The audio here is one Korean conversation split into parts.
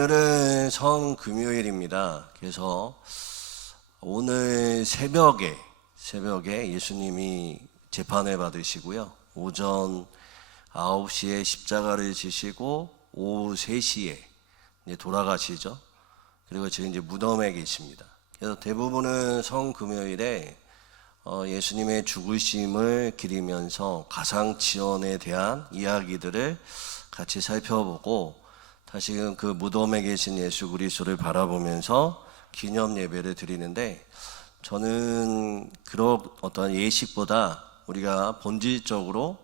오늘은 성금요일입니다. 그래서 오늘 새벽에 예수님이 재판을 받으시고요. 오전 9시에 십자가를 지시고 오후 3시에 이제 돌아가시죠. 그리고 지금 이제 무덤에 계십니다. 그래서 대부분은 성금요일에 예수님의 죽으심을 기리면서 가상치언에 대한 이야기들을 같이 살펴보고 다시금 그 무덤에 계신 예수 그리스도를 바라보면서 기념 예배를 드리는데, 저는 그런 어떤 예식보다 우리가 본질적으로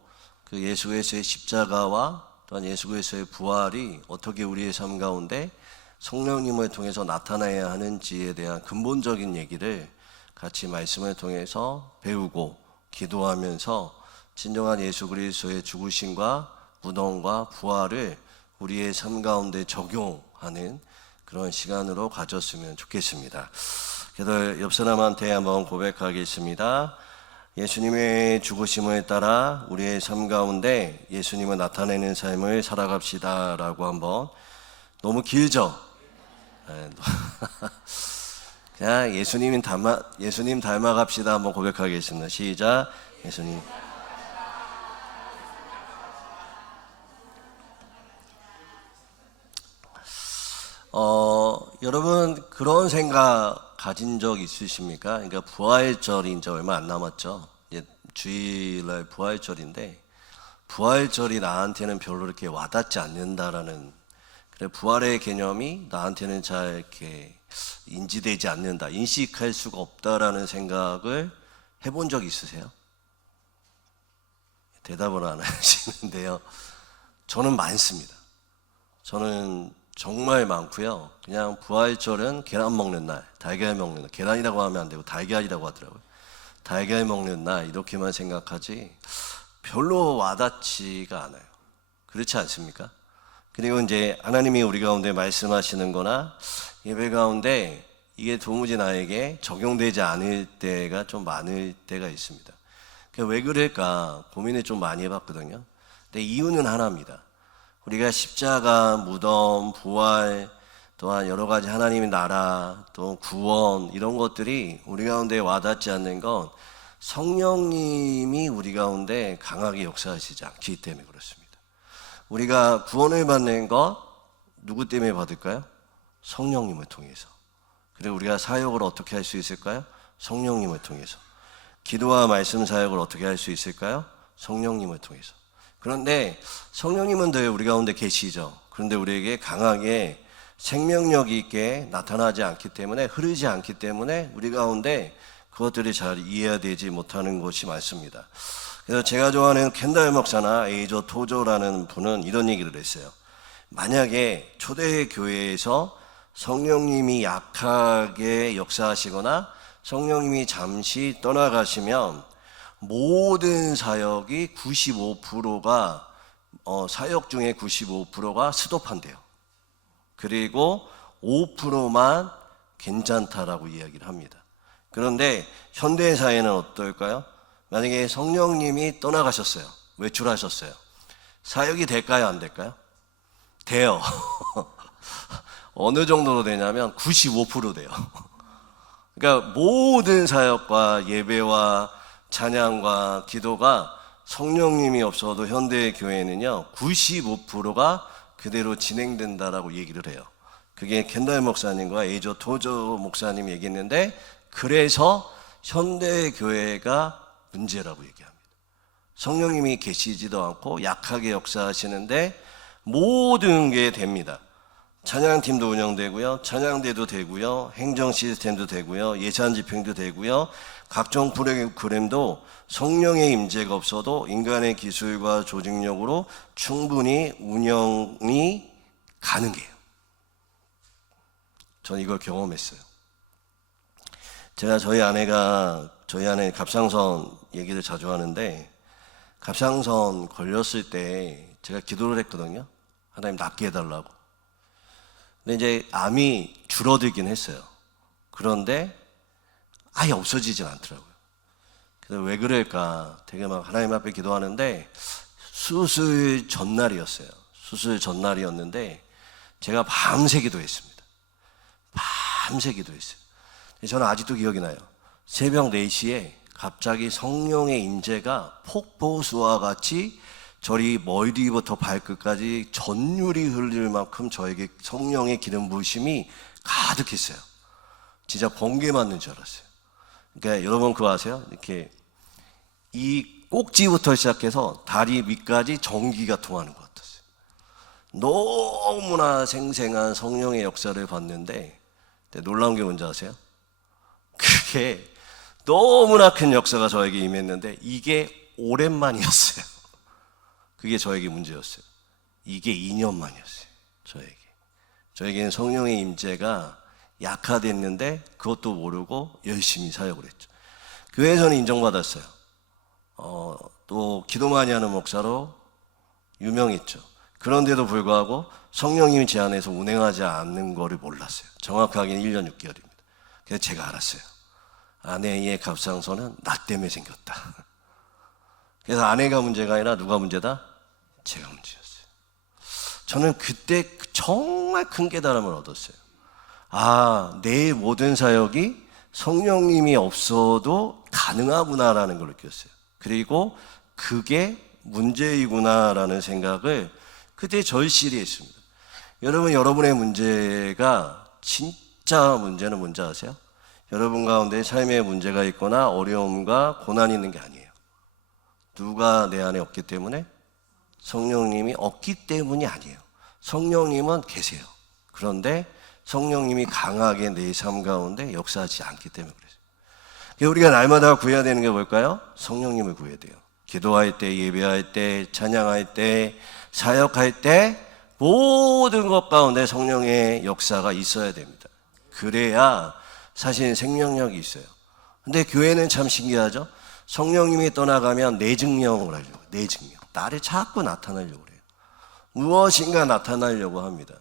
그 예수 그리스도의 십자가와 또한 예수 그리스도의 부활이 어떻게 우리의 삶 가운데 성령님을 통해서 나타나야 하는지에 대한 근본적인 얘기를 같이 말씀을 통해서 배우고 기도하면서 진정한 예수 그리스도의 죽으심과 무덤과 부활을 우리의 삶 가운데 적용하는 그런 시간으로 가졌으면 좋겠습니다. 그래서 옆 사람한테 한번 고백하겠습니다. 예수님의 죽으심을 따라 우리의 삶 가운데 예수님을 나타내는 삶을 살아갑시다 라고 한번. 너무 길죠? 그냥 예수님 닮아갑시다 한번 고백하겠습니다. 시작. 예수님. 여러분 그런 생각 가진 적 있으십니까? 그러니까 부활절이 이제 얼마 안 남았죠. 이제 주일날 부활절인데, 부활절이 나한테는 별로 이렇게 와닿지 않는다라는, 그래 부활의 개념이 나한테는 잘 이렇게 인지되지 않는다, 인식할 수가 없다라는 생각을 해본 적 있으세요? 대답을 안 하시는데요. 저는 많습니다. 저는 정말 많고요. 그냥 부활절은 계란 먹는 날, 달걀 먹는 날, 계란이라고 하면 안 되고 달걀이라고 하더라고요. 달걀 먹는 날 이렇게만 생각하지 별로 와닿지가 않아요. 그렇지 않습니까? 그리고 이제 하나님이 우리 가운데 말씀하시는 거나 예배 가운데 이게 도무지 나에게 적용되지 않을 때가 좀 많을 때가 있습니다. 왜 그럴까 고민을 좀 많이 해봤거든요. 근데 이유는 하나입니다. 우리가 십자가, 무덤, 부활, 또한 여러 가지 하나님의 나라, 또 구원, 이런 것들이 우리 가운데 와닿지 않는 건 성령님이 우리 가운데 강하게 역사하시지 않기 때문에 그렇습니다. 우리가 구원을 받는 것 누구 때문에 받을까요? 성령님을 통해서. 그리고 우리가 사역을 어떻게 할 수 있을까요? 성령님을 통해서. 기도와 말씀 사역을 어떻게 할 수 있을까요? 성령님을 통해서. 그런데 성령님은 늘 우리 가운데 계시죠. 그런데 우리에게 강하게 생명력 있게 나타나지 않기 때문에, 흐르지 않기 때문에 우리 가운데 그것들이 잘 이해되지 못하는 것이 많습니다. 그래서 제가 좋아하는 켄달 목사나 에이조 토조라는 분은 이런 얘기를 했어요. 만약에 초대 교회에서 성령님이 약하게 역사하시거나 성령님이 잠시 떠나가시면 모든 사역이 95%가 사역 중에 95%가 스톱한대요. 그리고 5%만 괜찮다라고 이야기를 합니다. 그런데 현대 사회는 어떨까요? 만약에 성령님이 떠나가셨어요. 외출하셨어요. 사역이 될까요? 안 될까요? 돼요. 어느 정도로 되냐면 95% 돼요. 그러니까 모든 사역과 예배와 찬양과 기도가 성령님이 없어도 현대 교회는요 95%가 그대로 진행된다라고 얘기를 해요. 그게 켄달 목사님과 에이조 토조 목사님이 얘기했는데, 그래서 현대 교회가 문제라고 얘기합니다. 성령님이 계시지도 않고 약하게 역사하시는데 모든 게 됩니다. 찬양팀도 운영되고요, 찬양대도 되고요, 행정 시스템도 되고요, 예산 집행도 되고요, 각종 프로그램도 성령의 임재가 없어도 인간의 기술과 조직력으로 충분히 운영이 가능해요. 저는 이걸 경험했어요. 제가 저희 아내 갑상선 얘기를 자주 하는데, 갑상선 걸렸을 때 제가 기도를 했거든요. 하나님 낫게 해달라고. 근데 이제 암이 줄어들긴 했어요. 그런데 아예 없어지진 않더라고요. 그래서 왜 그럴까 되게 막 하나님 앞에 기도하는데, 수술 전날이었어요. 수술 전날이었는데 제가 밤새 기도했습니다. 밤새 기도했어요. 저는 아직도 기억이 나요. 새벽 4시에 갑자기 성령의 임재가 폭포수와 같이 저리 머리부터 발끝까지 전율이 흘릴 만큼 저에게 성령의 기름 부으심이 가득했어요. 진짜 번개 맞는 줄 알았어요. 그러니까 여러분 그거 아세요? 이렇게 이 꼭지부터 시작해서 다리 밑까지 전기가 통하는 것 같았어요. 너무나 생생한 성령의 역사를 봤는데 놀라운 게 뭔지 아세요? 그게 너무나 큰 역사가 저에게 임했는데 이게 오랜만이었어요. 그게 저에게 문제였어요. 이게 2년 만이었어요. 저에게는 성령의 임재가 약화됐는데 그것도 모르고 열심히 사역을 했죠. 교회에서는 인정받았어요. 또 기도 많이 하는 목사로 유명했죠. 그런데도 불구하고 성령님이 제 안에서 운행하지 않는 거를 몰랐어요. 정확하게는 1년 6개월입니다. 그래서 제가 알았어요. 아내의 갑상선은 나 때문에 생겼다. 그래서 아내가 문제가 아니라 누가 문제다? 제가 문제였어요. 저는 그때 정말 큰 깨달음을 얻었어요. 내 모든 사역이 성령님이 없어도 가능하구나라는 걸 느꼈어요. 그리고 그게 문제이구나라는 생각을 그때 절실히 했습니다. 여러분의 문제가 진짜 문제는 뭔지 아세요? 여러분 가운데 삶에 문제가 있거나 어려움과 고난이 있는 게 아니에요. 누가 내 안에 없기 때문에? 성령님이 없기 때문이 아니에요. 성령님은 계세요. 그런데 성령님이 강하게 내 삶 가운데 역사하지 않기 때문에 그래요. 우리가 날마다 구해야 되는 게 뭘까요? 성령님을 구해야 돼요. 기도할 때, 예배할 때, 찬양할 때, 사역할 때 모든 것 가운데 성령의 역사가 있어야 됩니다. 그래야 사실 생명력이 있어요. 근데 교회는 참 신기하죠? 성령님이 떠나가면 내증명을 하려고 해요. 내증명. 나를 자꾸 나타나려고 그래요. 무엇인가 나타나려고 합니다.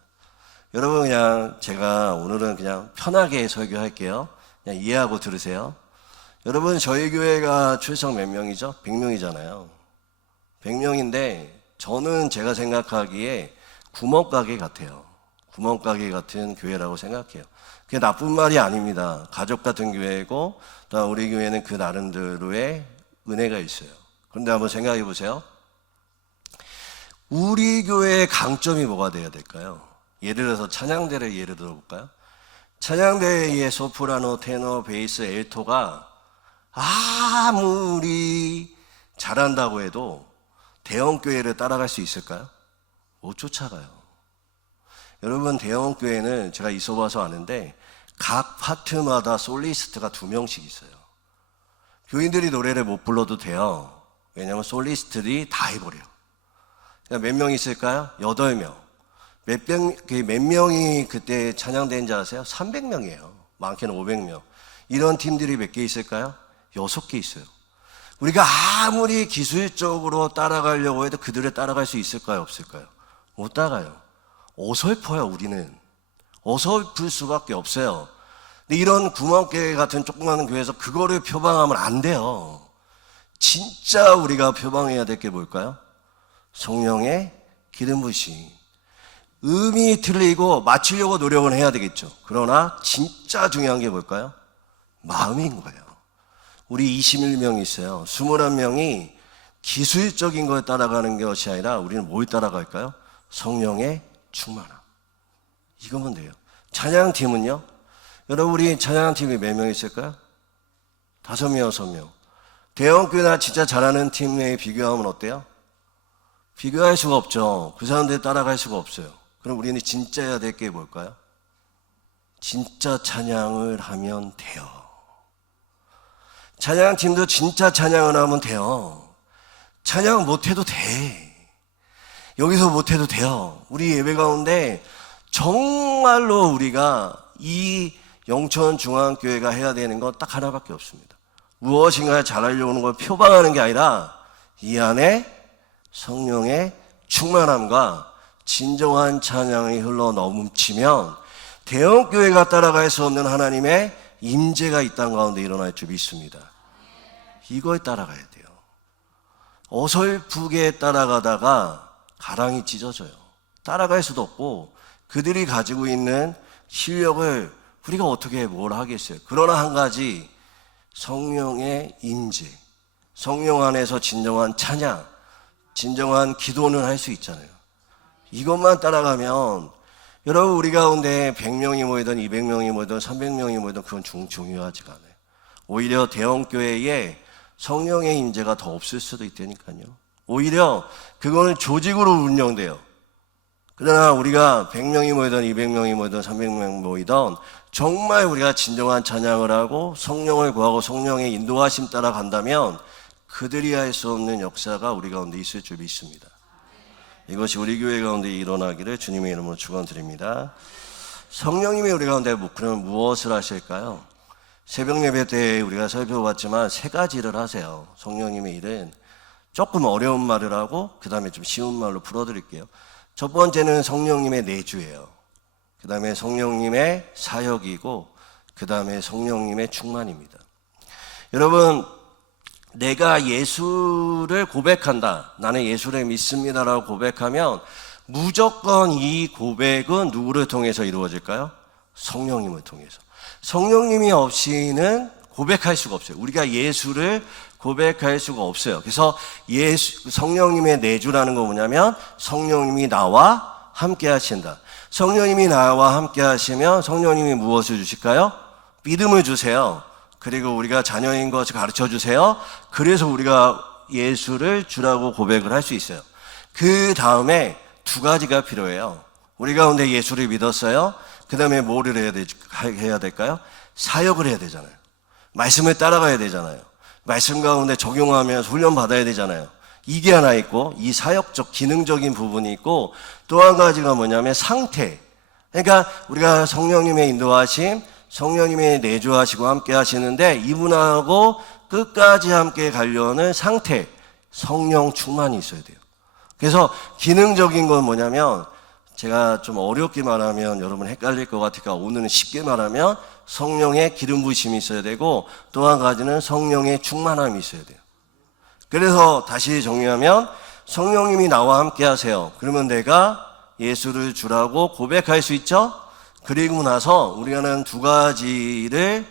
여러분 그냥 제가 오늘은 그냥 편하게 설교할게요. 그냥 이해하고 들으세요. 여러분 저희 교회가 출석 몇 명이죠? 100명이잖아요. 100명인데 저는 제가 생각하기에 구멍가게 같아요. 구멍가게 같은 교회라고 생각해요. 그게 나쁜 말이 아닙니다. 가족 같은 교회고 또 우리 교회는 그 나름대로의 은혜가 있어요. 그런데 한번 생각해 보세요. 우리 교회의 강점이 뭐가 돼야 될까요? 예를 들어서 찬양대를 예를 들어볼까요? 찬양대의 소프라노, 테너, 베이스, 엘토가 아무리 잘한다고 해도 대형교회를 따라갈 수 있을까요? 못 쫓아가요. 여러분 대형교회는 제가 있어봐서 아는데 각 파트마다 솔리스트가 2명씩 있어요. 교인들이 노래를 못 불러도 돼요. 왜냐하면 솔리스트들이 다 해버려요. 그러니까 몇 명 있을까요? 8명. 몇 명이 그때 찬양대인지 아세요? 300명이에요. 많게는 500명. 이런 팀들이 몇 개 있을까요? 6개 있어요. 우리가 아무리 기술적으로 따라가려고 해도 그들을 따라갈 수 있을까요? 없을까요? 못 따라가요. 어설퍼요, 우리는. 어설플 수밖에 없어요. 근데 이런 구멍교회 같은 조그마한 교회에서 그거를 표방하면 안 돼요. 진짜 우리가 표방해야 될 게 뭘까요? 성령의 기름 부으심. 음이 틀리고 맞추려고 노력은 해야 되겠죠. 그러나 진짜 중요한 게 뭘까요? 마음인 거예요. 우리 21명이 있어요. 21명이 기술적인 걸 따라가는 것이 아니라 우리는 뭘 따라갈까요? 성령의 충만함. 이거면 돼요. 찬양팀은요? 여러분 우리 찬양팀이 몇 명 있을까요? 5명, 6명. 대형교회나 진짜 잘하는 팀에 비교하면 어때요? 비교할 수가 없죠. 그 사람들 따라갈 수가 없어요. 그럼 우리는 진짜 해야 될 게 뭘까요? 진짜 찬양을 하면 돼요. 찬양팀도 진짜 찬양을 하면 돼요. 찬양 못해도 돼. 여기서 못해도 돼요. 우리 예배 가운데 정말로 우리가 이 영천중앙교회가 해야 되는 건 딱 하나밖에 없습니다. 무엇인가 잘하려고 하는 걸 표방하는 게 아니라 이 안에 성령의 충만함과 진정한 찬양이 흘러 넘치면 대형교회가 따라갈 수 없는 하나님의 임재가 이 땅 가운데 일어날 줄 믿습니다. 이걸 따라가야 돼요. 어설프게 따라가다가 가랑이 찢어져요. 따라갈 수도 없고 그들이 가지고 있는 실력을 우리가 어떻게 뭘 하겠어요? 그러나 한 가지, 성령의 임재, 성령 안에서 진정한 찬양, 진정한 기도는 할 수 있잖아요. 이것만 따라가면 여러분, 우리 가운데 100명이 모이든 200명이 모이든 300명이 모이든 그건 중요하지가 않아요. 오히려 대형교회에 성령의 임재가 더 없을 수도 있다니까요. 오히려 그거는 조직으로 운영돼요. 그러나 우리가 100명이 모이든 200명이 모이든 300명 모이든 정말 우리가 진정한 찬양을 하고 성령을 구하고 성령의 인도하심 따라 간다면 그들이 할 수 없는 역사가 우리 가운데 있을 줄 믿습니다. 이것이 우리 교회 가운데 일어나기를 주님의 이름으로 축원드립니다. 성령님이 우리 가운데 그러면 무엇을 하실까요? 새벽 예배 때 우리가 살펴봤지만 세 가지를 하세요. 성령님의 일은 조금 어려운 말을 하고 그 다음에 좀 쉬운 말로 풀어드릴게요. 첫 번째는 성령님의 내주예요. 그 다음에 성령님의 사역이고 그 다음에 성령님의 충만입니다. 여러분, 내가 예수를 고백한다, 나는 예수를 믿습니다라고 고백하면 무조건 이 고백은 누구를 통해서 이루어질까요? 성령님을 통해서. 성령님이 없이는 고백할 수가 없어요. 우리가 예수를 고백할 수가 없어요. 그래서 성령님의 내주라는 건 뭐냐면 성령님이 나와 함께 하신다. 성령님이 나와 함께 하시면 성령님이 무엇을 주실까요? 믿음을 주세요. 그리고 우리가 자녀인 것을 가르쳐 주세요. 그래서 우리가 예수를 주라고 고백을 할 수 있어요. 그 다음에 두 가지가 필요해요. 우리 가운데 예수를 믿었어요. 그 다음에 뭐를 해야 될까요? 사역을 해야 되잖아요. 말씀을 따라가야 되잖아요. 말씀 가운데 적용하면서 훈련 받아야 되잖아요. 이게 하나 있고, 이 사역적 기능적인 부분이 있고, 또 한 가지가 뭐냐면 상태. 그러니까 우리가 성령님의 인도하심, 성령님의 내주하시고 함께 하시는데 이분하고 끝까지 함께 가려는 상태, 성령 충만이 있어야 돼요. 그래서 기능적인 건 뭐냐면, 제가 좀 어렵게 말하면 여러분 헷갈릴 것 같으니까 오늘은 쉽게 말하면 성령의 기름 부으심이 있어야 되고, 또 한 가지는 성령의 충만함이 있어야 돼요. 그래서 다시 정리하면 성령님이 나와 함께 하세요. 그러면 내가 예수를 주라고 고백할 수 있죠? 그리고 나서 우리는 두 가지를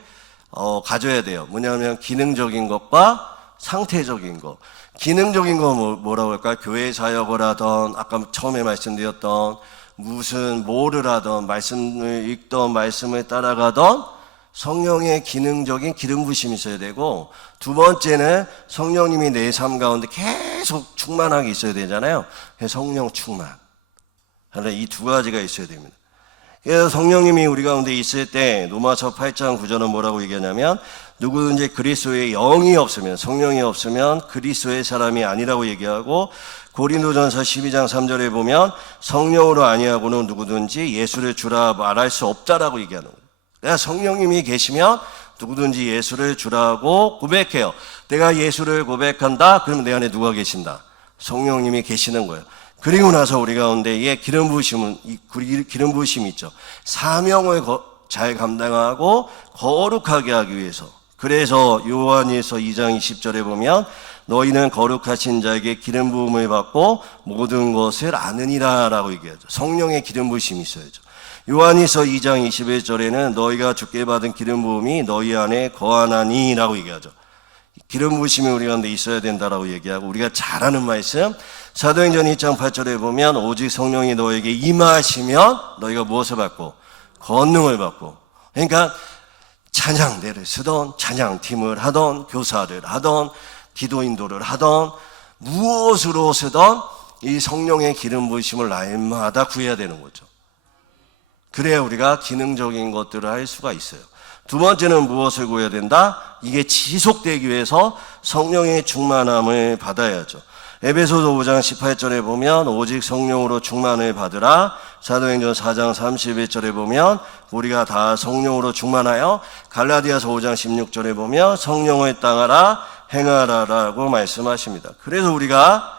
가져야 돼요. 뭐냐면 기능적인 것과 상태적인 것. 기능적인 건 뭐라고 할까요? 교회 사역을 하던, 아까 처음에 말씀드렸던 무슨 뭐를 하던, 말씀을 읽던, 말씀을 따라가던 성령의 기능적인 기름 부심이 있어야 되고, 두 번째는 성령님이 내 삶 가운데 계속 충만하게 있어야 되잖아요. 성령 충만. 이 두 가지가 있어야 됩니다. 그래서 성령님이 우리 가운데 있을 때 로마서 8장 9절은 뭐라고 얘기하냐면, 누구든지 그리스도의 영이 없으면, 성령이 없으면 그리스도의 사람이 아니라고 얘기하고, 고린도전서 12장 3절에 보면 성령으로 아니하고는 누구든지 예수를 주라 말할 수 없다라고 얘기하는 거예요. 내가 성령님이 계시면 누구든지 예수를 주라고 고백해요. 내가 예수를 고백한다? 그러면 내 안에 누가 계신다? 성령님이 계시는 거예요. 그리고 나서 우리 가운데에 기름 부으심이 있죠. 사명을 잘 감당하고 거룩하게 하기 위해서. 그래서 요한일서 2장 20절에 보면 너희는 거룩하신 자에게 기름 부음을 받고 모든 것을 아느니라 라고 얘기하죠. 성령의 기름 부으심이 있어야죠. 요한일서 2장 21절에는 너희가 주께 받은 기름 부음이 너희 안에 거하나니 라고 얘기하죠. 기름 부으심이 우리 가운데 있어야 된다라고 얘기하고, 우리가 잘 아는 말씀 사도행전 2장 8절에 보면 오직 성령이 너에게 임하시면 너희가 무엇을 받고? 권능을 받고. 그러니까 찬양대를 쓰던, 찬양팀을 하던, 교사를 하던, 기도 인도를 하던, 무엇으로 쓰던 이 성령의 기름 부으심을 날마다 구해야 되는 거죠. 그래야 우리가 기능적인 것들을 할 수가 있어요. 두 번째는 무엇을 구해야 된다? 이게 지속되기 위해서 성령의 충만함을 받아야죠. 에베소서 5장 18절에 보면 오직 성령으로 충만을 받으라. 사도행전 4장 31절에 보면 우리가 다 성령으로 충만하여, 갈라디아서 5장 16절에 보면 성령을 따라라 행하라라고 말씀하십니다. 그래서 우리가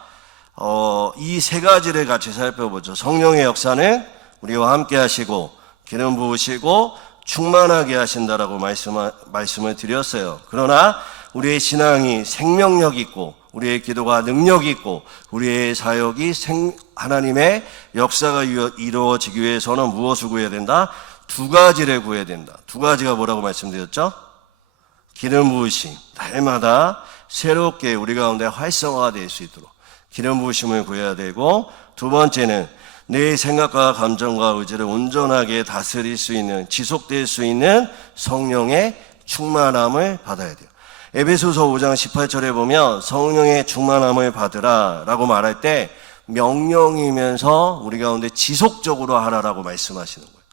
이 세 가지를 같이 살펴보죠. 성령의 역사는 우리와 함께 하시고 기름 부으시고 충만하게 하신다라고 말씀을 드렸어요. 그러나 우리의 신앙이 생명력 있고 우리의 기도가 능력 있고 우리의 사역이 하나님의 역사가 이루어지기 위해서는 무엇을 구해야 된다? 두 가지를 구해야 된다. 두 가지가 뭐라고 말씀드렸죠? 기름 부으심, 날마다 새롭게 우리 가운데 활성화가 될 수 있도록 기름 부으심을 구해야 되고, 두 번째는 내 생각과 감정과 의지를 온전하게 다스릴 수 있는, 지속될 수 있는 성령의 충만함을 받아야 돼요. 에베소서 5장 18절에 보면 성령의 충만함을 받으라 라고 말할 때 명령이면서 우리 가운데 지속적으로 하라라고 말씀하시는 거예요.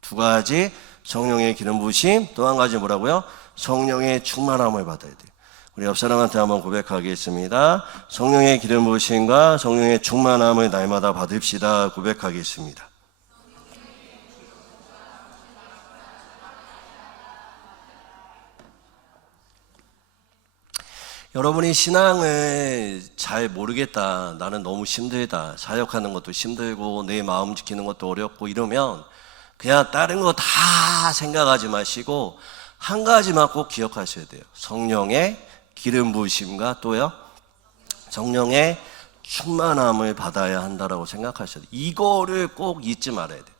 두 가지, 성령의 기름 부으심, 또 한 가지 뭐라고요? 성령의 충만함을 받아야 돼요. 우리 옆 사람한테 한번 고백하겠습니다. 성령의 기름 부으심과 성령의 충만함을 날마다 받읍시다. 고백하겠습니다. 여러분이 신앙을 잘 모르겠다, 나는 너무 힘들다, 사역하는 것도 힘들고 내 마음 지키는 것도 어렵고 이러면 그냥 다른 거 다 생각하지 마시고 한 가지만 꼭 기억하셔야 돼요. 성령의 기름 부으심과 또요, 성령의 충만함을 받아야 한다라고 생각하셔야 돼요. 이거를 꼭 잊지 말아야 돼요.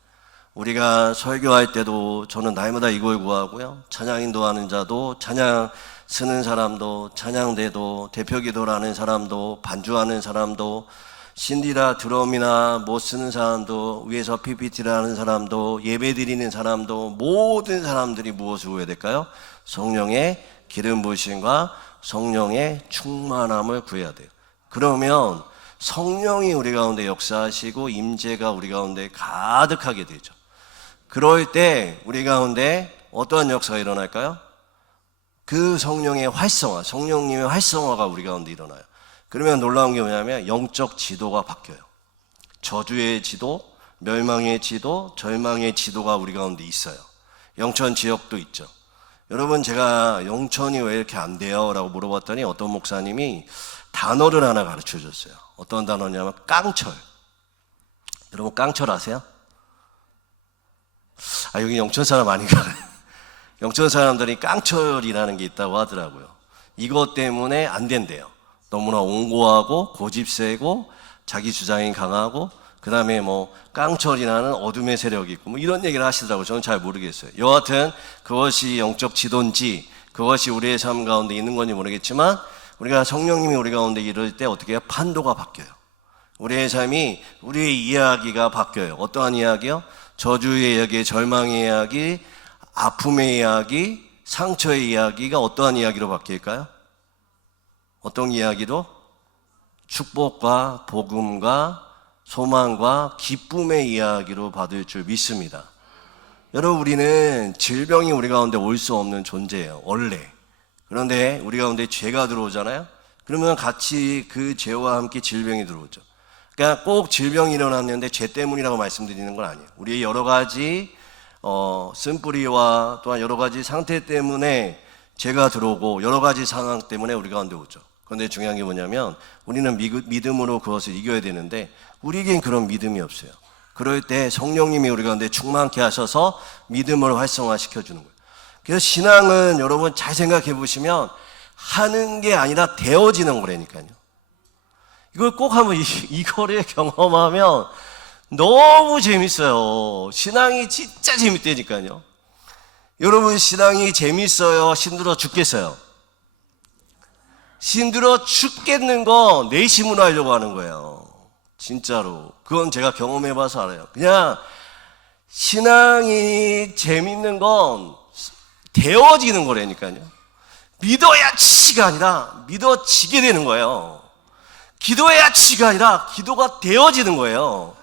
우리가 설교할 때도 저는 날마다 이걸 구하고요, 찬양 인도하는 자도, 찬양 쓰는 사람도, 찬양대도, 대표기도라는 사람도, 반주하는 사람도, 신디라 드럼이나 뭐 쓰는 사람도, 위에서 PPT를 하는 사람도, 예배 드리는 사람도, 모든 사람들이 무엇을 구해야 될까요? 성령의 기름 부으심과 성령의 충만함을 구해야 돼요. 그러면 성령이 우리 가운데 역사하시고 임재가 우리 가운데 가득하게 되죠. 그럴 때 우리 가운데 어떠한 역사가 일어날까요? 그 성령의 활성화, 성령님의 활성화가 우리 가운데 일어나요. 그러면 놀라운 게 뭐냐면 영적 지도가 바뀌어요. 저주의 지도, 멸망의 지도, 절망의 지도가 우리 가운데 있어요. 영천 지역도 있죠. 여러분, 제가 영천이 왜 이렇게 안 돼요? 라고 물어봤더니 어떤 목사님이 단어를 하나 가르쳐 줬어요. 어떤 단어냐면 깡철. 여러분, 깡철 아세요? 여기 영천 사람 아닌가? 영천 사람들이 깡철이라는 게 있다고 하더라고요. 이것 때문에 안 된대요. 너무나 온고하고 고집세고 자기 주장이 강하고 그 다음에 뭐 깡철이라는 어둠의 세력이 있고 뭐 이런 얘기를 하시더라고요. 저는 잘 모르겠어요. 여하튼 그것이 영적 지도인지 그것이 우리의 삶 가운데 있는 건지 모르겠지만 우리가 성령님이 우리 가운데 이럴 때 어떻게 해요? 판도가 바뀌어요. 우리의 삶이, 우리의 이야기가 바뀌어요. 어떠한 이야기요? 저주의 이야기, 절망의 이야기, 아픔의 이야기, 상처의 이야기가 어떠한 이야기로 바뀔까요? 어떤 이야기로? 축복과 복음과 소망과 기쁨의 이야기로 받을 줄 믿습니다. 여러분, 우리는 질병이 우리 가운데 올 수 없는 존재예요, 원래. 그런데 우리 가운데 죄가 들어오잖아요? 그러면 같이 그 죄와 함께 질병이 들어오죠. 그러니까 꼭 질병이 일어났는데 죄 때문이라고 말씀드리는 건 아니에요. 우리의 여러 가지 쓴뿌리와 또한 여러 가지 상태 때문에 죄가 들어오고 여러 가지 상황 때문에 우리 가운데 오죠. 그런데 중요한 게 뭐냐면 우리는 믿음으로 그것을 이겨야 되는데 우리에겐 그런 믿음이 없어요. 그럴 때 성령님이 우리 가운데 충만케 하셔서 믿음을 활성화시켜 주는 거예요. 그래서 신앙은 여러분 잘 생각해 보시면 하는 게 아니라 되어지는 거라니까요. 이걸 꼭 한번 이거를 경험하면 너무 재밌어요. 신앙이 진짜 재밌다니까요. 여러분, 신앙이 재밌어요? 힘들어 죽겠어요? 힘들어 죽겠는 거 내심으로 하려고 하는 거예요. 진짜로. 그건 제가 경험해봐서 알아요. 그냥 신앙이 재밌는 건 되어지는 거라니까요. 믿어야 치가 아니라 믿어지게 되는 거예요. 기도해야 치가 아니라 기도가 되어지는 거예요.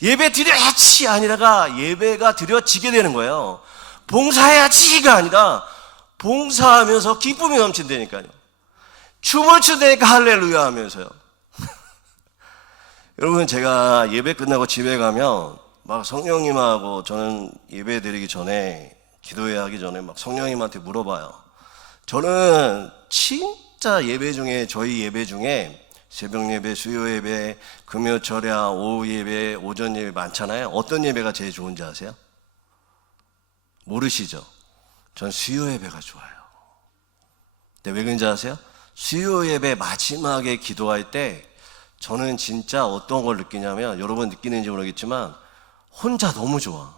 예배 드려야지 아니라가 예배가 드려지게 되는 거예요. 봉사해야지가 아니라 봉사하면서 기쁨이 넘친다니까요. 춤을 추다니까 할렐루야 하면서요. 여러분, 제가 예배 끝나고 집에 가면 막 성령님하고, 저는 예배 드리기 전에, 기도회 하기 전에 막 성령님한테 물어봐요. 저는 진짜 예배 중에, 저희 예배 중에 새벽 예배, 수요 예배, 금요 철야, 오후 예배, 오전 예배 많잖아요. 어떤 예배가 제일 좋은지 아세요? 모르시죠? 전 수요 예배가 좋아요. 근데 왜 그런지 아세요? 수요 예배 마지막에 기도할 때 저는 진짜 어떤 걸 느끼냐면, 여러분 느끼는지 모르겠지만 혼자 너무 좋아.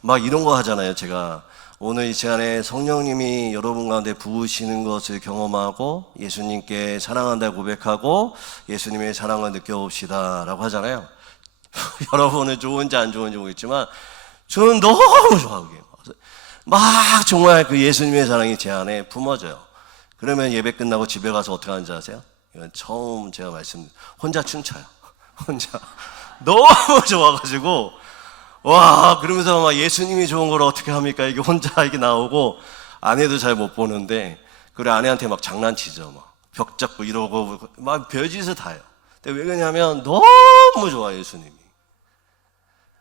막 이런 거 하잖아요. 제가 오늘 이 시간에 성령님이 여러분 가운데 부으시는 것을 경험하고 예수님께 사랑한다고 고백하고 예수님의 사랑을 느껴봅시다 라고 하잖아요. 여러분은 좋은지 안 좋은지 모르겠지만 저는 너무 좋아. 그게 막 정말 그 예수님의 사랑이 제 안에 품어져요. 그러면 예배 끝나고 집에 가서 어떻게 하는지 아세요? 이건 처음 제가 혼자 춤춰요. 혼자 너무 좋아가지고 와, 그러면서 막 예수님이 좋은 걸 어떻게 합니까? 이게 혼자 이게 나오고 아내도 잘 못 보는데, 그래 아내한테 막 장난치죠. 막 벽 잡고 이러고 막 별짓을 다 해요. 근데 왜 그러냐면 너무 좋아 예수님이.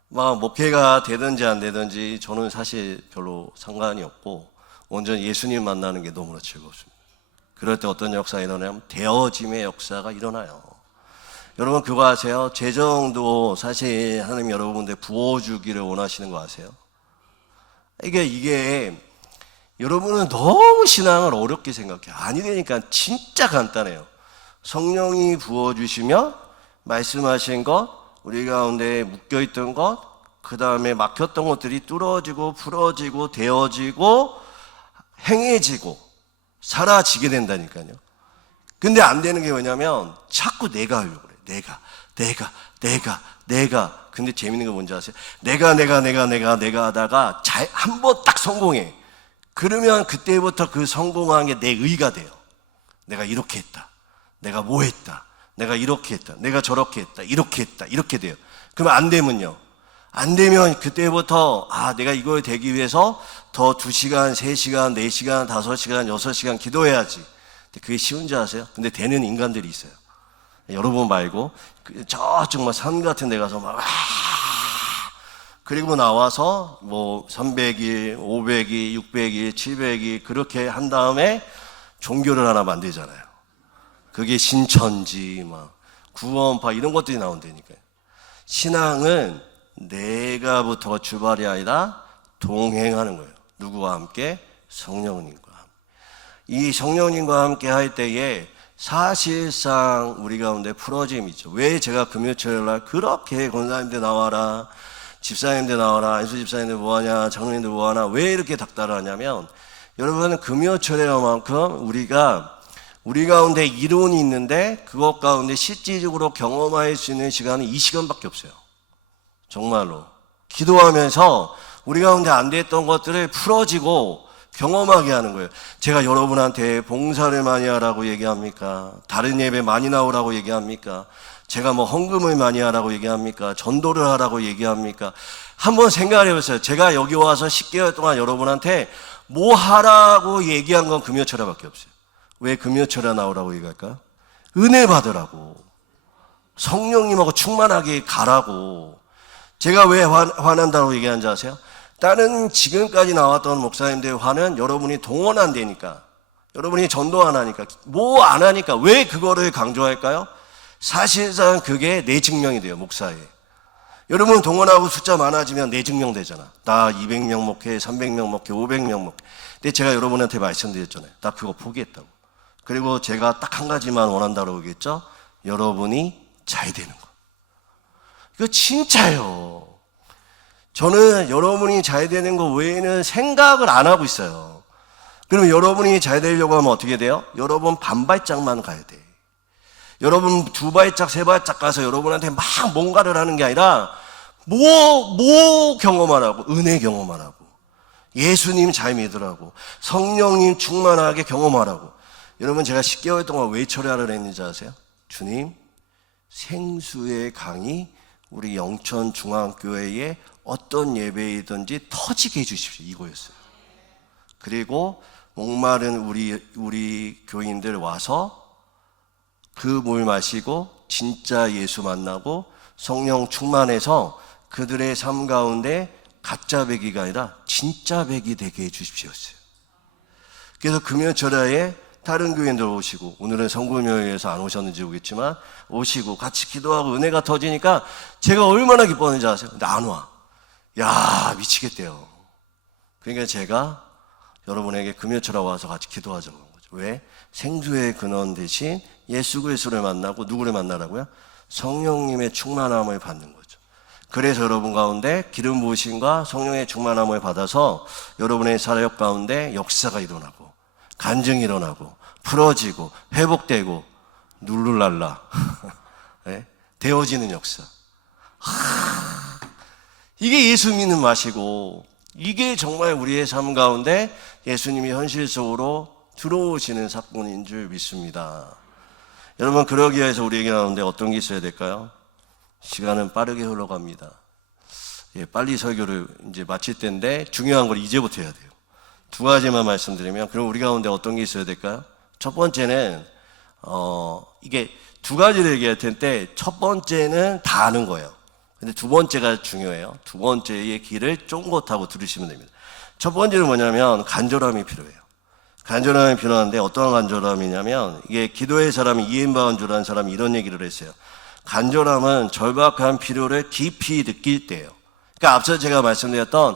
막 목회가 되든지 안 되든지 저는 사실 별로 상관이 없고 온전히 예수님 만나는 게 너무나 즐겁습니다. 그럴 때 어떤 역사가 일어나냐면 되어짐의 역사가 일어나요. 여러분 그거 아세요? 재정도 사실 하나님 여러분들 부어주기를 원하시는 거 아세요? 이게 여러분은 너무 신앙을 어렵게 생각해요. 아니라니까 진짜 간단해요. 성령이 부어주시면 말씀하신 것, 우리 가운데 묶여있던 것, 그 다음에 막혔던 것들이 뚫어지고 풀어지고 되어지고 행해지고 사라지게 된다니까요. 근데 안 되는 게 뭐냐면 자꾸 내가 하려고 그래. 내가. 근데 재밌는 거 뭔지 아세요? 내가 하다가 한 번 딱 성공해. 그러면 그때부터 그 성공한 게 내 의가 돼요. 내가 이렇게 했다. 내가 뭐 했다. 내가 이렇게 했다. 내가 저렇게 했다. 이렇게 돼요. 그러면 안 되면요. 안 되면 그때부터 내가 이걸 되기 위해서 더 2시간, 3시간, 4시간, 5시간, 6시간 기도해야지. 그게 쉬운지 아세요? 근데 되는 인간들이 있어요. 여러분 말고 저쪽 막 산 같은 데 가서 막 그리고 나와서 뭐 300일, 500일, 600일, 700일 그렇게 한 다음에 종교를 하나 만들잖아요. 그게 신천지, 막 구원파 이런 것들이 나온다니까요. 신앙은 내가부터 출발이 아니라 동행하는 거예요. 누구와 함께? 성령님과 함께. 이 성령님과 함께 할 때에 사실상 우리 가운데 풀어짐이 있죠. 왜 제가 금요일날 그렇게 권사님들 나와라, 집사님들 나와라, 안수 집사님들 뭐하냐, 장로님들 뭐하나, 왜 이렇게 닥달하냐면, 여러분 금요일에만큼 우리 가운데 이론이 있는데 그것 가운데 실질적으로 경험할 수 있는 시간은 이 시간밖에 없어요. 정말로 기도하면서 우리 가운데 안 됐던 것들을 풀어지고 경험하게 하는 거예요. 제가 여러분한테 봉사를 많이 하라고 얘기합니까? 다른 예배 많이 나오라고 얘기합니까? 제가 뭐 헌금을 많이 하라고 얘기합니까? 전도를 하라고 얘기합니까? 한번 생각해 보세요. 제가 여기 와서 10개월 동안 여러분한테 뭐 하라고 얘기한 건 금요철야밖에 없어요. 왜 금요철야 나오라고 얘기할까? 은혜 받으라고, 성령님하고 충만하게 가라고. 제가 왜 화난다고 얘기하는지 아세요? 다른 지금까지 나왔던 목사님들 화는 여러분이 동원 안 되니까, 여러분이 전도 안 하니까, 뭐 안 하니까. 왜 그거를 강조할까요? 사실상 그게 내 증명이 돼요, 목사에. 여러분 동원하고 숫자 많아지면 내 증명 되잖아. 나 200명 목회, 300명 목회, 500명 목회. 근데 제가 여러분한테 말씀드렸잖아요. 나 그거 포기했다고. 그리고 제가 딱 한 가지만 원한다고 얘기했죠. 여러분이 잘 되는 거. 이거 진짜예요. 저는 여러분이 잘 되는 거 외에는 생각을 안 하고 있어요. 그럼 여러분이 잘 되려고 하면 어떻게 돼요? 여러분 반발짝만 가야 돼. 여러분 2발짝, 3발짝 가서 여러분한테 막 뭔가를 하는 게 아니라 뭐 경험하라고? 은혜 경험하라고, 예수님 잘 믿으라고, 성령님 충만하게 경험하라고. 여러분 제가 10개월 동안 왜 철야를 했는지 아세요? 주님, 생수의 강이 우리 영천중앙교회에 어떤 예배이든지 터지게 해주십시오, 이거였어요. 그리고 목마른 우리 교인들 와서 그 물 마시고 진짜 예수 만나고 성령 충만해서 그들의 삶 가운데 가짜 배기가 아니라 진짜 배기 되게 해주십시오였어요. 그래서 금요철야에 다른 교인들 오시고, 오늘은 성금요일에서 안 오셨는지 모르겠지만 오시고 같이 기도하고 은혜가 터지니까 제가 얼마나 기뻤는지 아세요? 근데 안 와. 야, 미치겠대요. 그러니까 제가 여러분에게 금요철야 와서 같이 기도하자고 한 거죠. 왜? 생수의 근원 대신 예수 그리스도를 만나고 누구를 만나라고요? 성령님의 충만함을 받는 거죠. 그래서 여러분 가운데 기름 부으심과 성령의 충만함을 받아서 여러분의 사역 가운데 역사가 일어나고 간증이 일어나고 풀어지고 회복되고 룰루랄라 네? 되어지는 역사. 이게 예수 믿는 맛이고 이게 정말 우리의 삶 가운데 예수님이 현실 속으로 들어오시는 사건인 줄 믿습니다. 여러분, 그러기 위해서 우리에게 나오는데 어떤 게 있어야 될까요? 시간은 빠르게 흘러갑니다. 빨리 설교를 이제 마칠 텐데 중요한 걸 이제부터 해야 돼요. 두 가지만 말씀드리면, 그럼 우리 가운데 어떤 게 있어야 될까요? 첫 번째는 이게 두 가지를 얘기할 텐데 첫 번째는 다 아는 거예요. 근데 두 번째가 중요해요. 두 번째의 길을 쫑긋하고 들으시면 됩니다. 첫 번째는 뭐냐면 간절함이 필요해요. 간절함이 필요한데 어떠한 간절함이냐면, 이게 기도의 사람이 이엠바운 줄 아는 사람이 이런 얘기를 했어요. 간절함은 절박한 필요를 깊이 느낄 때예요. 그러니까 앞서 제가 말씀드렸던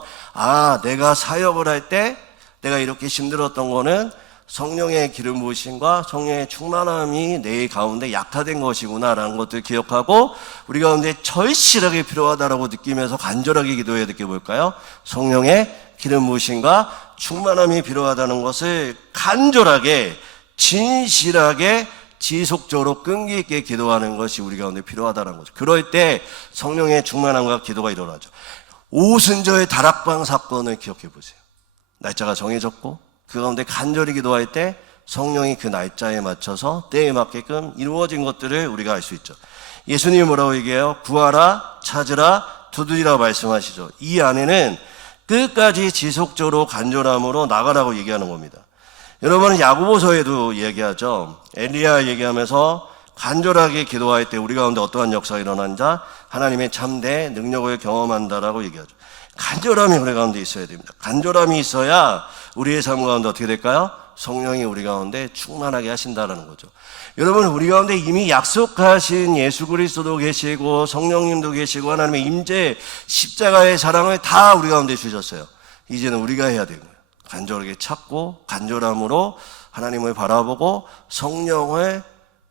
내가 사역을 할 때 내가 이렇게 힘들었던 거는 성령의 기름 부으심과 성령의 충만함이 내 가운데 약화된 것이구나라는 것들을 기억하고 우리 가운데 절실하게 필요하다라고 느끼면서 간절하게 기도해야 될 게 뭘까요? 성령의 기름 부으심과 충만함이 필요하다는 것을 간절하게 진실하게 지속적으로 끈기 있게 기도하는 것이 우리 가운데 필요하다는 거죠. 그럴 때 성령의 충만함과 기도가 일어나죠. 오순절의 다락방 사건을 기억해 보세요. 날짜가 정해졌고 그 가운데 간절히 기도할 때 성령이 그 날짜에 맞춰서 때에 맞게끔 이루어진 것들을 우리가 알 수 있죠. 예수님이 뭐라고 얘기해요? 구하라, 찾으라, 두드리라 말씀하시죠. 이 안에는 끝까지 지속적으로 간절함으로 나가라고 얘기하는 겁니다. 여러분은 야고보서에도 얘기하죠. 엘리야 얘기하면서 간절하게 기도할 때 우리 가운데 어떠한 역사가 일어난다? 하나님의 참대 능력을 경험한다라고 얘기하죠. 간절함이 우리 가운데 있어야 됩니다. 간절함이 있어야 우리의 삶 가운데 어떻게 될까요? 성령이 우리 가운데 충만하게 하신다라는 거죠. 여러분, 우리 가운데 이미 약속하신 예수 그리스도도 계시고 성령님도 계시고 하나님의 임재 십자가의 사랑을 다 우리 가운데 주셨어요. 이제는 우리가 해야 되는 거예요. 간절하게 찾고 간절함으로 하나님을 바라보고 성령을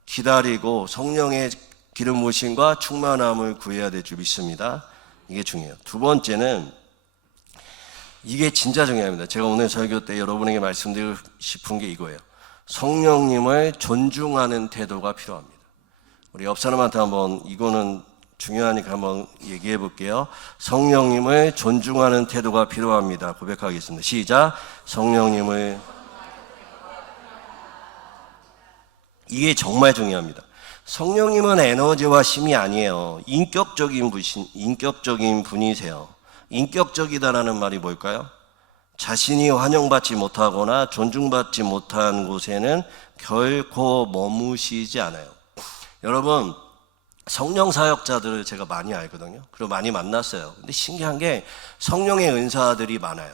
기다리고 성령의 기름 부으심과 충만함을 구해야 될 줄 믿습니다. 이게 중요해요. 두 번째는 이게 진짜 중요합니다. 제가 오늘 설교 때 여러분에게 말씀드리고 싶은 게 이거예요. 성령님을 존중하는 태도가 필요합니다. 우리 옆 사람한테 한번 이거는 중요하니까 한번 얘기해 볼게요. 성령님을 존중하는 태도가 필요합니다. 고백하겠습니다. 시작. 성령님을. 이게 정말 중요합니다. 성령님은 에너지와 힘이 아니에요. 인격적인 분이세요. 인격적이다라는 말이 뭘까요? 자신이 환영받지 못하거나 존중받지 못한 곳에는 결코 머무시지 않아요. 여러분, 성령 사역자들을 제가 많이 알거든요. 그리고 많이 만났어요. 근데 신기한 게 성령의 은사들이 많아요.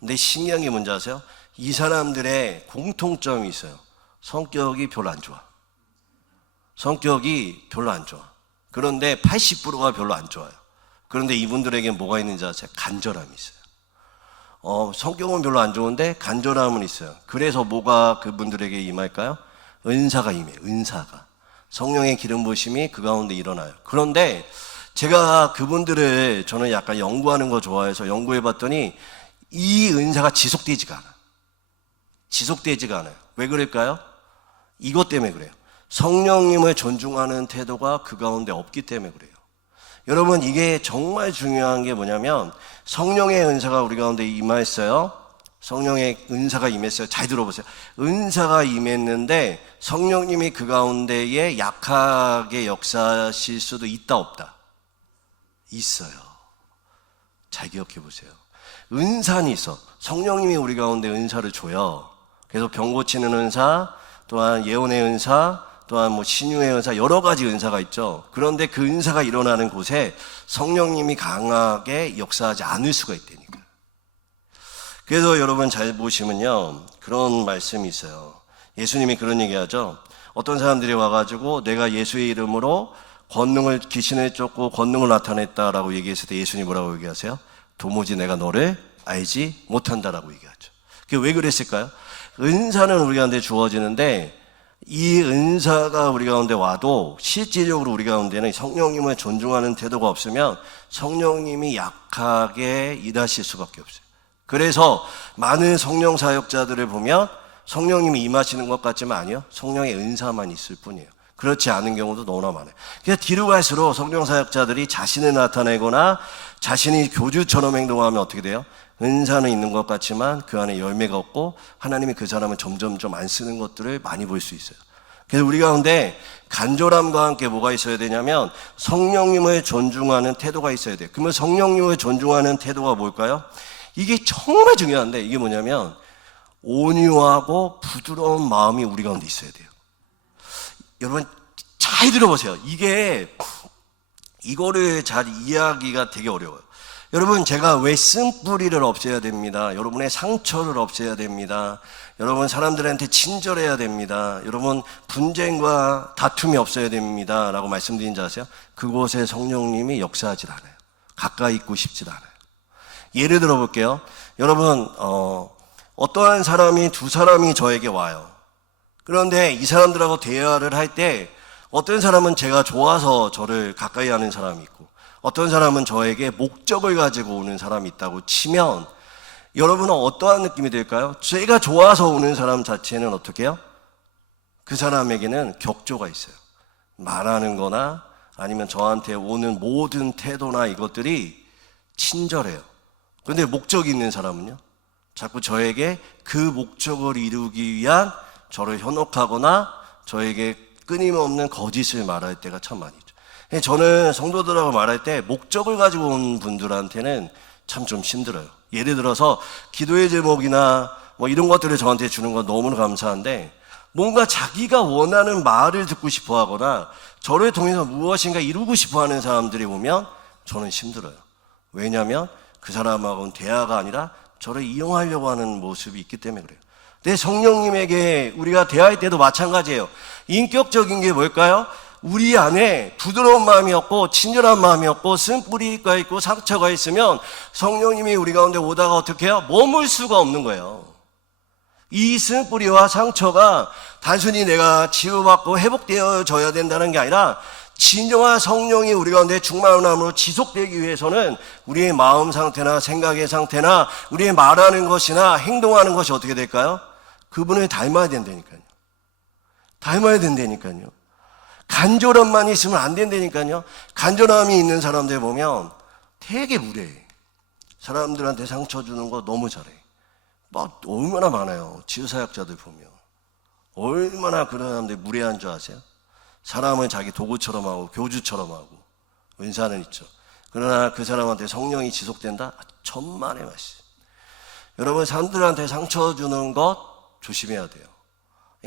근데 신기한 게 뭔지 아세요? 이 사람들의 공통점이 있어요. 성격이 별로 안 좋아. 성격이 별로 안 좋아. 그런데 80%가 별로 안 좋아요. 그런데 이분들에게 뭐가 있는지 아세요? 간절함이 있어요. 성격은 별로 안 좋은데 간절함은 있어요. 그래서 뭐가 그분들에게 임할까요? 은사가 임해요. 은사가. 성령의 기름 부으심이 그 가운데 일어나요. 그런데 제가 그분들을 저는 약간 연구하는 거 좋아해서 연구해 봤더니 이 은사가 지속되지가 않아요. 지속되지가 않아요. 왜 그럴까요? 이것 때문에 그래요. 성령님을 존중하는 태도가 그 가운데 없기 때문에 그래요. 여러분, 이게 정말 중요한 게 뭐냐면 성령의 은사가 우리 가운데 임했어요. 성령의 은사가 임했어요. 잘 들어보세요. 은사가 임했는데 성령님이 그 가운데에 약하게 역사하실 수도 있다 없다? 있어요. 잘 기억해 보세요. 은사는 있어. 성령님이 우리 가운데 은사를 줘요. 그래서 병 고치는 은사, 또한 예언의 은사, 또한 신유의 은사, 여러 가지 은사가 있죠. 그런데 그 은사가 일어나는 곳에 성령님이 강하게 역사하지 않을 수가 있다니까. 그래서 여러분 잘 보시면요, 그런 말씀이 있어요. 예수님이 그런 얘기하죠. 어떤 사람들이 와가지고 내가 예수의 이름으로 귀신을 쫓고 권능을 나타냈다라고 얘기했을 때 예수님이 뭐라고 얘기하세요? 도무지 내가 너를 알지 못한다라고 얘기하죠. 그게 왜 그랬을까요? 은사는 우리 가운데 주어지는데 이 은사가 우리 가운데 와도 실질적으로 우리 가운데는 성령님을 존중하는 태도가 없으면 성령님이 약하게 일하실 수밖에 없어요. 그래서 많은 성령 사역자들을 보면 성령님이 임하시는 것 같지만 아니요, 성령의 은사만 있을 뿐이에요. 그렇지 않은 경우도 너무나 많아요. 그래서 뒤로 갈수록 성령 사역자들이 자신을 나타내거나 자신이 교주처럼 행동하면 어떻게 돼요? 은사는 있는 것 같지만 그 안에 열매가 없고 하나님이 그 사람을 점점 좀 안 쓰는 것들을 많이 볼 수 있어요. 그래서 우리 가운데 간절함과 함께 뭐가 있어야 되냐면 성령님을 존중하는 태도가 있어야 돼요. 그러면 성령님을 존중하는 태도가 뭘까요? 이게 정말 중요한데 이게 뭐냐면 온유하고 부드러운 마음이 우리 가운데 있어야 돼요. 여러분 잘 들어보세요. 이거를 잘 이해하기가 되게 어려워요. 여러분, 제가 왜 쓴뿌리를 없애야 됩니다. 여러분의 상처를 없애야 됩니다. 여러분 사람들한테 친절해야 됩니다. 여러분 분쟁과 다툼이 없어야 됩니다 라고 말씀드린 줄 아세요? 그곳에 성령님이 역사하질 않아요. 가까이 있고 싶질 않아요. 예를 들어 볼게요. 여러분 어떠한 사람이 두 사람이 저에게 와요. 그런데 이 사람들하고 대화를 할 때 어떤 사람은 제가 좋아서 저를 가까이 하는 사람이 있고 어떤 사람은 저에게 목적을 가지고 오는 사람이 있다고 치면 여러분은 어떠한 느낌이 들까요? 제가 좋아서 오는 사람 자체는 어떻게 해요? 그 사람에게는 격조가 있어요. 말하는 거나 아니면 저한테 오는 모든 태도나 이것들이 친절해요. 그런데 목적이 있는 사람은요? 자꾸 저에게 그 목적을 이루기 위한 저를 현혹하거나 저에게 끊임없는 거짓을 말할 때가 참 많이 있죠. 저는 성도들하고 말할 때 목적을 가지고 온 분들한테는 참 좀 힘들어요. 예를 들어서 기도의 제목이나 뭐 이런 것들을 저한테 주는 건 너무나 감사한데 뭔가 자기가 원하는 말을 듣고 싶어 하거나 저를 통해서 무엇인가 이루고 싶어 하는 사람들이 오면 저는 힘들어요. 왜냐하면 그 사람하고는 대화가 아니라 저를 이용하려고 하는 모습이 있기 때문에 그래요. 근데 성령님에게 우리가 대화할 때도 마찬가지예요. 인격적인 게 뭘까요? 우리 안에 부드러운 마음이 없고 친절한 마음이 없고 쓴뿌리가 있고 상처가 있으면 성령님이 우리 가운데 오다가 어떻게 해요? 머물 수가 없는 거예요. 이 쓴뿌리와 상처가 단순히 내가 치유받고 회복되어져야 된다는 게 아니라 진정한 성령이 우리 가운데 충만함으로 지속되기 위해서는 우리의 마음 상태나 생각의 상태나 우리의 말하는 것이나 행동하는 것이 어떻게 될까요? 그분을 닮아야 된다니까요. 닮아야 된다니까요. 간절함만 있으면 안 된다니까요. 간절함이 있는 사람들 보면 되게 무례해. 사람들한테 상처 주는 거 너무 잘해. 막 얼마나 많아요. 치유사역자들 보면 얼마나 그런 사람들이 무례한 줄 아세요? 사람은 자기 도구처럼 하고 교주처럼 하고 은사는 있죠. 그러나 그 사람한테 성령이 지속된다? 천만의 말씀. 여러분 사람들한테 상처 주는 것 조심해야 돼요.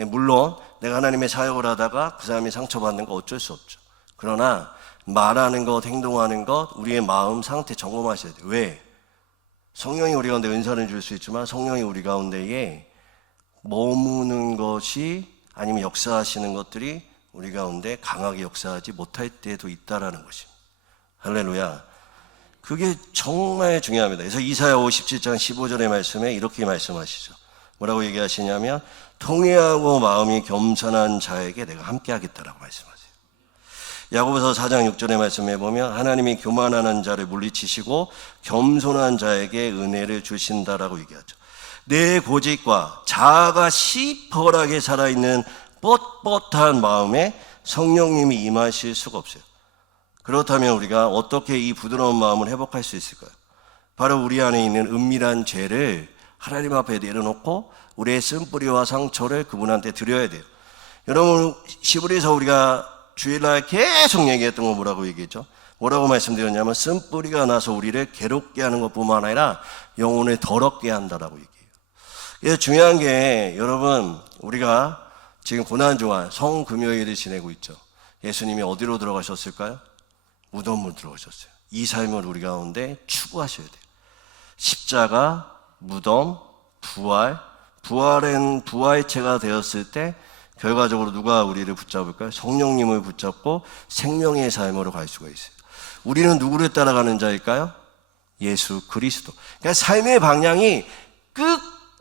물론 내가 하나님의 사역을 하다가 그 사람이 상처받는 거 어쩔 수 없죠. 그러나 말하는 것, 행동하는 것, 우리의 마음 상태 점검하셔야 돼요. 왜? 성령이 우리 가운데 은사를 줄 수 있지만 성령이 우리 가운데에 머무는 것이 아니면 역사하시는 것들이 우리 가운데 강하게 역사하지 못할 때도 있다라는 것입니다. 할렐루야. 그게 정말 중요합니다. 그래서 이사야 57장 15절의 말씀에 이렇게 말씀하시죠. 뭐라고 얘기하시냐면 통회하고 마음이 겸손한 자에게 내가 함께 하겠다라고 말씀하세요. 야고보서 4장 6절의 말씀에 보면 하나님이 교만하는 자를 물리치시고 겸손한 자에게 은혜를 주신다라고 얘기하죠. 내 고집과 자아가 시퍼하게 살아있는 뻣뻣한 마음에 성령님이 임하실 수가 없어요. 그렇다면 우리가 어떻게 이 부드러운 마음을 회복할 수 있을까요? 바로 우리 안에 있는 은밀한 죄를 하나님 앞에 내려놓고 우리의 쓴뿌리와 상처를 그분한테 드려야 돼요. 여러분 시브리에서 우리가 주일날 계속 얘기했던 건 뭐라고 얘기했죠? 뭐라고 말씀드렸냐면 쓴뿌리가 나서 우리를 괴롭게 하는 것뿐만 아니라 영혼을 더럽게 한다라고 얘기해요. 그래서 중요한 게 여러분 우리가 지금 고난주간 성금요일을 지내고 있죠. 예수님이 어디로 들어가셨을까요? 무덤으로 들어가셨어요. 이 삶을 우리 가운데 추구하셔야 돼요. 십자가, 무덤, 부활, 부활은 부활체가 되었을 때 결과적으로 누가 우리를 붙잡을까요? 성령님을 붙잡고 생명의 삶으로 갈 수가 있어요. 우리는 누구를 따라가는 자일까요? 예수 그리스도. 그러니까 삶의 방향이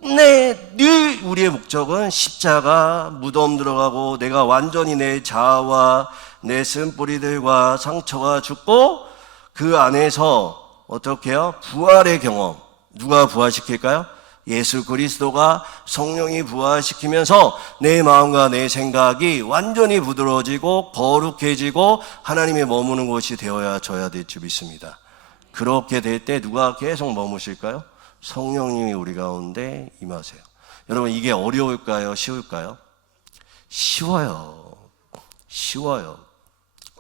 늘 우리의 목적은 십자가, 무덤 들어가고 내가 완전히 내 자아와 내 쓴뿌리들과 상처가 죽고 그 안에서 어떻게 해요? 부활의 경험. 누가 부활시킬까요? 예수 그리스도가, 성령이 부활시키면서 내 마음과 내 생각이 완전히 부드러워지고 거룩해지고 하나님이 머무는 곳이 되어야 될 줄 믿습니다. 그렇게 될 때 누가 계속 머무실까요? 성령님이 우리 가운데 임하세요. 여러분, 이게 어려울까요? 쉬울까요? 쉬워요.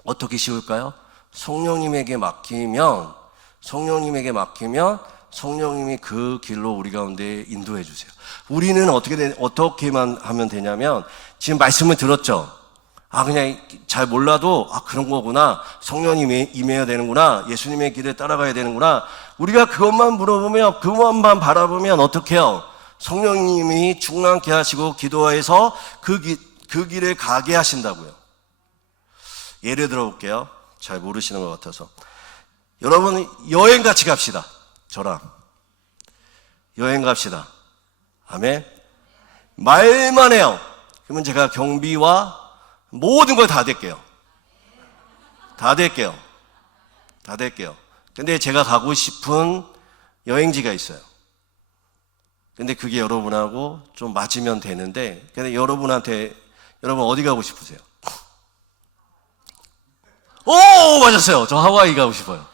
어떻게 쉬울까요? 성령님에게 맡기면 성령님이 그 길로 우리 가운데 인도해 주세요. 우리는 어떻게만 하면 되냐면, 지금 말씀을 들었죠? 그냥 잘 몰라도, 그런 거구나. 성령님이 임해야 되는구나. 예수님의 길을 따라가야 되는구나. 우리가 그것만 물어보면, 그것만 바라보면 어떻게 해요? 성령님이 충만케 하시고 기도해서 그 길을 가게 하신다고요. 예를 들어 볼게요. 잘 모르시는 것 같아서. 여러분, 여행 같이 갑시다. 저랑. 여행 갑시다. 아멘. 말만 해요. 그러면 제가 경비와 모든 걸 다 댈게요. 근데 제가 가고 싶은 여행지가 있어요. 근데 그게 여러분하고 좀 맞으면 되는데, 근데 여러분 어디 가고 싶으세요? 오, 맞았어요. 저 하와이 가고 싶어요.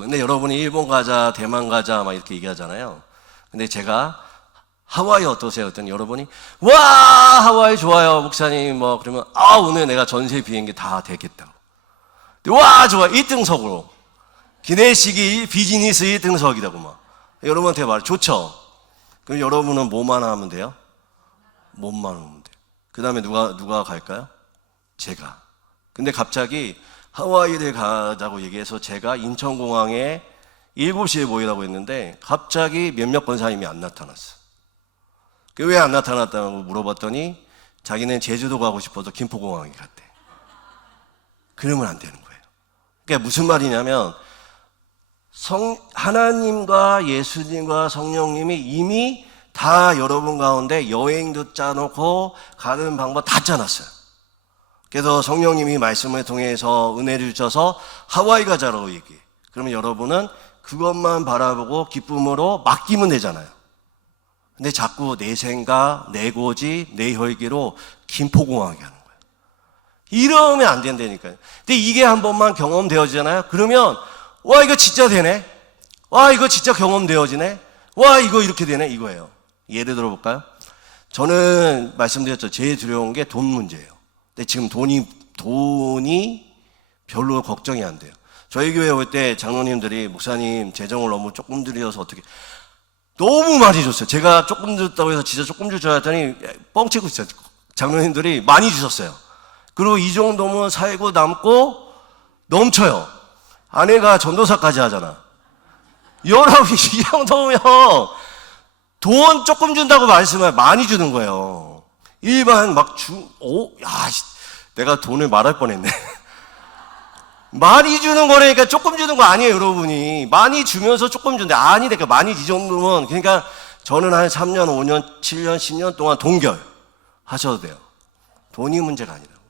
근데 여러분이 일본 가자, 대만 가자 막 이렇게 얘기하잖아요. 근데 제가 하와이 어떠세요? 했더니 여러분이 와, 하와이 좋아요 목사님. 그러면 오늘 내가 전세 비행기 다 되겠다고. 와, 좋아. 1등석으로. 기내식이 비즈니스 1등석이라고 막. 여러분한테 말 좋죠? 그럼 여러분은 뭐만 하면 돼요? 몸만 하면 돼요. 그 다음에 누가 갈까요? 제가. 근데 갑자기 하와이를 가자고 얘기해서 제가 인천공항에 7시에 모이라고 했는데 갑자기 몇몇 권사님이 안 나타났어. 왜 안 나타났다고 물어봤더니 자기는 제주도 가고 싶어서 김포공항에 갔대. 그러면 안 되는 거예요. 그러니까 무슨 말이냐면, 하나님과 예수님과 성령님이 이미 다 여러분 가운데 여행도 짜놓고 가는 방법 다 짜놨어요. 그래서 성령님이 말씀을 통해서 은혜를 주셔서 하와이 가자라고 얘기해. 그러면 여러분은 그것만 바라보고 기쁨으로 맡기면 되잖아요. 근데 자꾸 내 생각, 내 고집, 내 혈기로 김포공항에 가는 거예요. 이러면 안 된다니까요. 근데 이게 한 번만 경험되어지잖아요. 그러면 와, 이거 진짜 되네. 와, 이거 진짜 경험되어지네. 와, 이거 이렇게 되네. 이거예요. 예를 들어 볼까요? 저는 말씀드렸죠. 제일 두려운 게 돈 문제예요. 근데 지금 돈이 별로 걱정이 안 돼요. 저희 교회 올 때 장로님들이 목사님 재정을 너무 조금 들여서 어떻게, 너무 많이 줬어요. 제가 조금 줬다고 해서 진짜 조금 줄 줄 알았더니 뻥치고 있어요. 장로님들이 많이 주셨어요. 그리고 이 정도면 살고 남고 넘쳐요. 아내가 전도사까지 하잖아. 여러분, 이 정도면 돈 조금 준다고 말씀을 많이 주는 거예요. 일반 내가 돈을 말할 뻔했네. 많이 주는 거라니까 조금 주는 거 아니에요, 여러분이. 많이 주면서 조금 준대. 아니니까 많이 이 정도면, 그러니까 저는 한 3년, 5년, 7년, 10년 동안 동결 하셔도 돼요. 돈이 문제가 아니라고.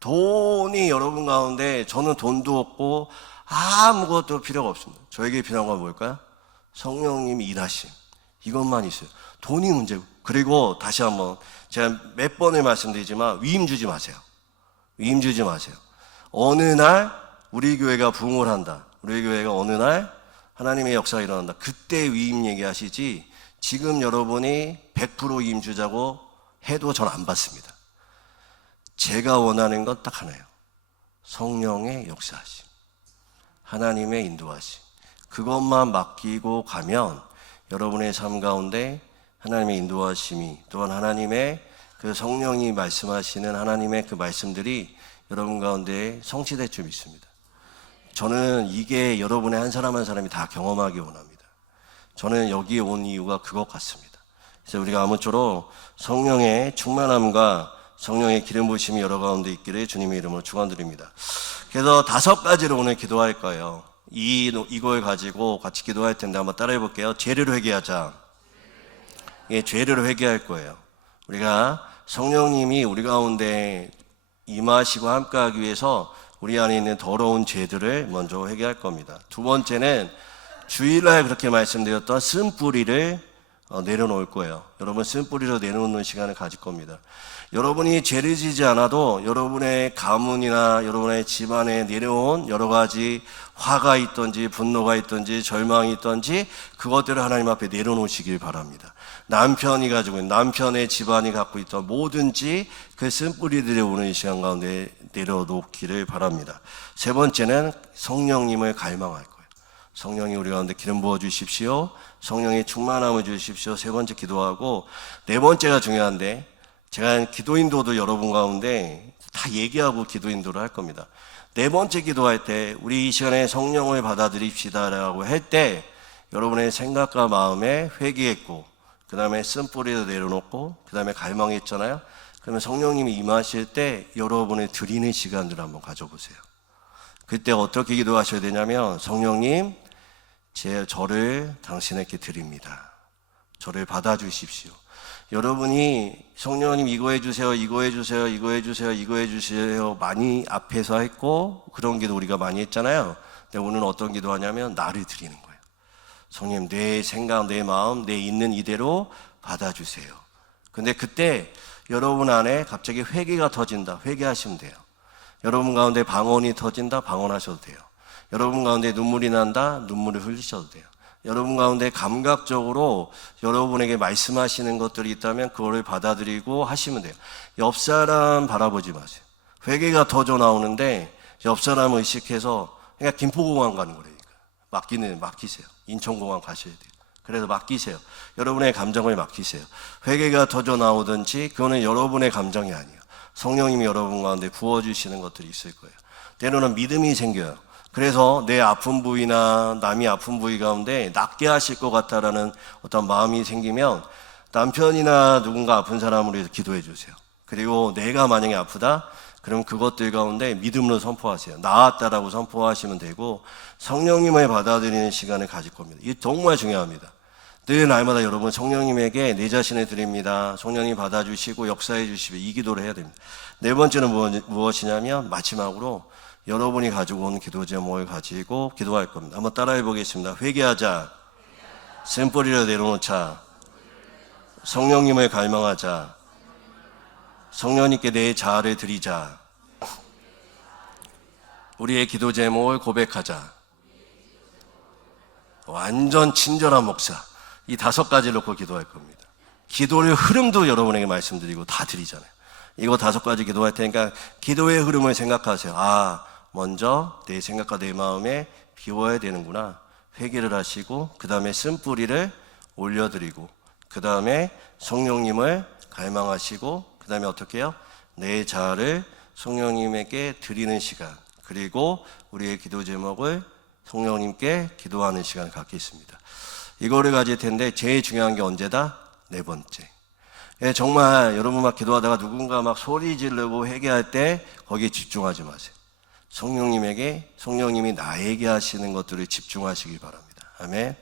돈이 여러분 가운데, 저는 돈도 없고 아무것도 필요가 없습니다. 저에게 필요한 건 뭘까요? 성령님이 일하심. 이것만 있어요. 돈이 문제고. 그리고 다시 한번 제가 몇 번을 말씀드리지만 위임 주지 마세요. 어느 날 우리 교회가 부흥을 한다. 우리 교회가 어느 날 하나님의 역사가 일어난다. 그때 위임 얘기하시지, 지금 여러분이 100% 위임 주자고 해도 전 안 받습니다. 제가 원하는 건 딱 하나예요. 성령의 역사하심, 하나님의 인도하심. 그것만 맡기고 가면 여러분의 삶 가운데 하나님의 인도하심이, 또한 하나님의 그 성령이 말씀하시는 하나님의 그 말씀들이 여러분 가운데 성취될 줄 믿습니다. 저는 이게 여러분의 한 사람 한 사람이 다 경험하기 원합니다. 저는 여기에 온 이유가 그것 같습니다. 그래서 우리가 아무쪼록 성령의 충만함과 성령의 기름 부으심이 여러 가운데 있기를 주님의 이름으로 축원드립니다. 그래서 5가지로 오늘 기도할 거예요. 이걸 가지고 같이 기도할 텐데 한번 따라해 볼게요. 죄를 회개하자. 예, 죄를 회개할 거예요. 우리가 성령님이 우리 가운데 임하시고 함께하기 위해서 우리 안에 있는 더러운 죄들을 먼저 회개할 겁니다. 두 번째는 주일날 그렇게 말씀드렸던 쓴뿌리를 내려놓을 거예요. 여러분 쓴뿌리로 내려놓는 시간을 가질 겁니다. 여러분이 죄를 지지 않아도 여러분의 가문이나 여러분의 집안에 내려온 여러 가지 화가 있든지 분노가 있든지 절망이 있든지 그것들을 하나님 앞에 내려놓으시길 바랍니다. 남편이 가지고 있는 남편의 집안이 갖고 있던 뭐든지 그 쓴뿌리들이 오는 이 시간 가운데 내려놓기를 바랍니다. 세 번째는 성령님을 갈망할 거예요. 성령이 우리 가운데 기름 부어 주십시오. 성령의 충만함을 주십시오. 세 번째 기도하고 네 번째가 중요한데 제가 기도 인도도 여러분 가운데 다 얘기하고 기도 인도를 할 겁니다. 네 번째 기도할 때 우리 이 시간에 성령을 받아들입시다라고 할 때 여러분의 생각과 마음에 회개했고 그 다음에 쓴뿌리도 내려놓고 그 다음에 갈망했잖아요. 그러면 성령님이 임하실 때 여러분의 드리는 시간을 한번 가져보세요. 그때 어떻게 기도하셔야 되냐면 성령님 저를 당신에게 드립니다. 저를 받아주십시오. 여러분이 성령님 이거 해주세요, 이거 해주세요, 이거 해주세요, 이거 해주세요 많이 앞에서 했고 그런 기도 우리가 많이 했잖아요. 근데 오늘은 어떤 기도하냐면 나를 드리는 거예요. 성령님 내 생각, 내 마음, 내 있는 이대로 받아주세요. 근데 그때 여러분 안에 갑자기 회개가 터진다. 회개하시면 돼요. 여러분 가운데 방언이 터진다. 방언하셔도 돼요. 여러분 가운데 눈물이 난다. 눈물을 흘리셔도 돼요. 여러분 가운데 감각적으로 여러분에게 말씀하시는 것들이 있다면 그거를 받아들이고 하시면 돼요. 옆 사람 바라보지 마세요. 회개가 터져 나오는데 옆 사람 의식해서 그냥 김포공항 가는 거라니까. 맡기세요. 인천공항 가셔야 돼요. 그래서 맡기세요. 여러분의 감정을 맡기세요. 회개가 터져 나오든지 그거는 여러분의 감정이 아니에요. 성령님이 여러분 가운데 부어주시는 것들이 있을 거예요. 때로는 믿음이 생겨요. 그래서 내 아픈 부위나 남이 아픈 부위 가운데 낫게 하실 것 같다라는 어떤 마음이 생기면 남편이나 누군가 아픈 사람을 위해서 기도해 주세요. 그리고 내가 만약에 아프다? 그럼 그것들 가운데 믿음으로 선포하세요. 나았다라고 선포하시면 되고 성령님을 받아들이는 시간을 가질 겁니다. 이게 정말 중요합니다. 늘 날마다 여러분 성령님에게 내 자신을 드립니다. 성령님 받아주시고 역사해 주시고 이 기도를 해야 됩니다. 네 번째는 무엇이냐면 마지막으로 여러분이 가지고 온 기도 제목을 가지고 기도할 겁니다. 한번 따라해 보겠습니다. 회개하자. 쓴뿌리를 내려놓자. 성령님을 갈망하자. 성령님께 내 자아를 드리자. 우리의 기도 제목을 고백하자. 완전 친절한 목사. 이 5가지를 놓고 기도할 겁니다. 기도의 흐름도 여러분에게 말씀드리고 다 드리잖아요. 이거 5가지 기도할 테니까 기도의 흐름을 생각하세요. 먼저 내 생각과 내 마음에 비워야 되는구나. 회개를 하시고 그 다음에 쓴뿌리를 올려드리고 그 다음에 성령님을 갈망하시고 그 다음에 어떻게 해요? 내 자아를 성령님에게 드리는 시간, 그리고 우리의 기도 제목을 성령님께 기도하는 시간을 갖겠습니다. 이거를 가질 텐데 제일 중요한 게 언제다? 네 번째. 정말 여러분 막 기도하다가 누군가 막 소리 지르고 회개할 때 거기에 집중하지 마세요. 성령님이 나에게 하시는 것들을 집중하시기 바랍니다. 아멘.